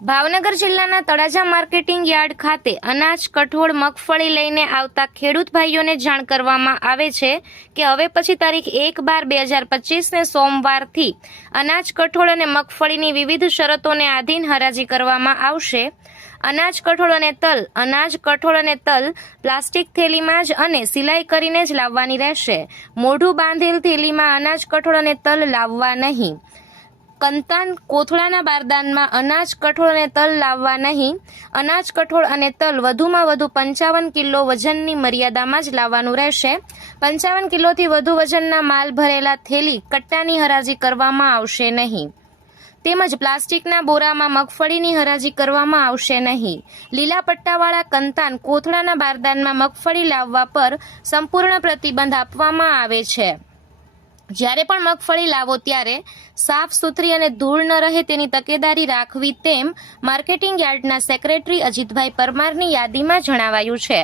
ભાવનગર જિલ્લાના Talaja marketing yard ખાતે અનાજ, કઠોળ, મગફળી લઈને આવતા ખેડૂત ભાઈઓને જાણ કરવામાં આવે છે કે હવે પછી તારીખ એક બાર બે હજાર પચીસને સોમવારથી અનાજ, કઠોળ અને મગફળીની વિવિધ શરતોને આધીન હરાજી કરવામાં આવશે. અનાજ, કઠોળ અને તલ, અનાજ, કઠોળ અને તલ પ્લાસ્ટિક થેલીમાં જ અને સિલાઈ કરીને જ લાવવાની રહેશે. મોઢું બાંધેલ થેલીમાં અનાજ, કઠોળ અને તલ લાવવા નહીં. કંતાન કોથળાના બારદાનમાં અનાજ, કઠોળ અને તલ લાવવા નહીં. અનાજ, કઠોળ અને તલ વધુમાં વધુ પંચાવન કિલો વજનની મર્યાદામાં જ લાવવાનું રહેશે. પંચાવન કિલોથી વધુ વજનના માલ ભરેલા થેલી કટ્ટાની હરાજી કરવામાં આવશે નહીં. તેમજ પ્લાસ્ટિકના બોરામાં મગફળીની હરાજી કરવામાં આવશે નહીં. લીલા પટ્ટાવાળા કંતાન કોથળાના બારદાનમાં મગફળી લાવવા પર સંપૂર્ણ પ્રતિબંધ આપવામાં આવે છે. જ્યારે પણ મગફળી લાવો ત્યારે સાફ સુથરી અને ધૂળ ન રહે તેની તકેદારી રાખવી તેમ માર્કેટિંગ યાર્ડના સેક્રેટરી અજીતભાઈ પરમારની યાદીમાં જણાવાયું છે.